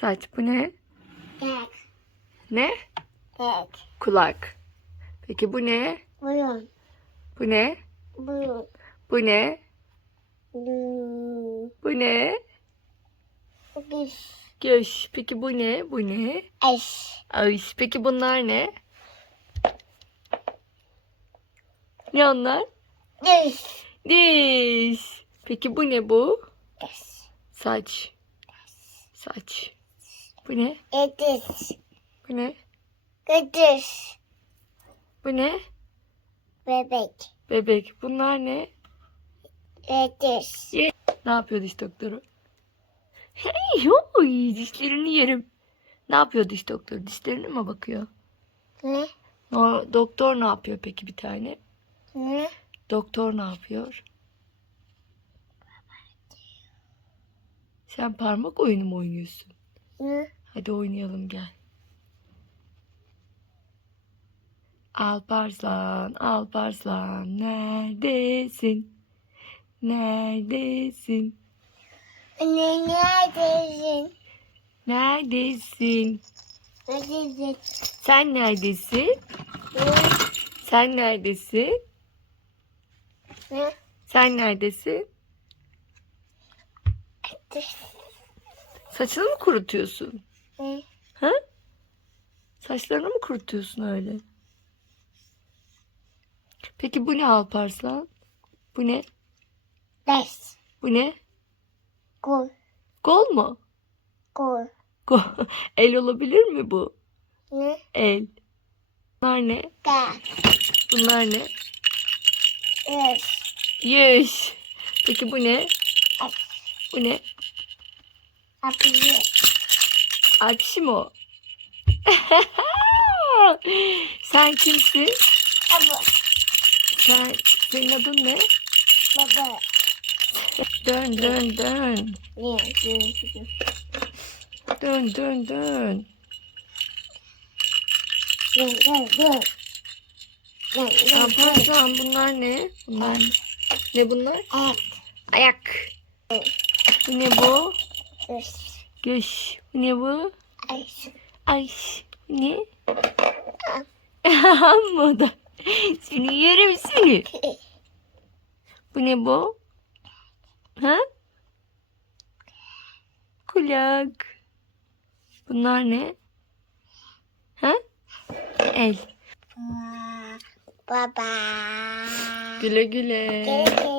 Saç bu ne? Tek. Ne? Tek. Kulak. Peki bu ne? Burun. Bu ne? Burun. Bu ne? Burun. Bu ne? Diş. Göz. Peki bu ne? Bu ne? Eş. Ağız. Peki bunlar ne? Ne onlar? Diş. Diş. Peki bu ne bu? Diş. Saç. Saç. Bu ne? Ediş. Bu ne? Kıdış. Bu ne? Bebek. Bebek. Bunlar ne? Ediş. Ne yapıyor diş doktoru? Hey, oy, dişlerini yerim. Ne yapıyor diş doktoru? Dişlerine mi bakıyor? Ne? O, doktor ne yapıyor peki bir tane? Ne? Doktor ne yapıyor? Sen parmak oyunu mu oynuyorsun? Ne? Hadi oynayalım gel. Alparslan, Alparslan neredesin? Neredesin? Anne neredesin? Neredesin? Neredesin? Sen neredesin? Ne? Sen neredesin? Ne? Sen neredesin? Diş. Saçını mı kurutuyorsun? Ne? Ha? Saçlarını mı kurutuyorsun öyle? Peki bu ne Alparslan? Bu ne? Beş. Bu ne? Kul. Gol mu? Kul. Gol. El olabilir mi bu? Ne? El. Bunlar ne? Gel. Bunlar ne? Üç. Yüz. Peki bu ne? Bu ne? Apıcı. Akşi mi o? Sen kimsin? Baba. Sen, senin adın ne? Baba. Dön dön dön. Dön dön dön. Dur. Dur dur dur. Alparslan bunlar ne? Bunlar ne? Bunlar? Evet. Ayak. Bu ne bu? Bu ne bu? Beş. Ay. Bu ne? Amma o da. Seni yerim seni. Bu ne bu? Ha? Kulak. Bunlar ne? Ha? El. Baba. Güle güle. Gel gel.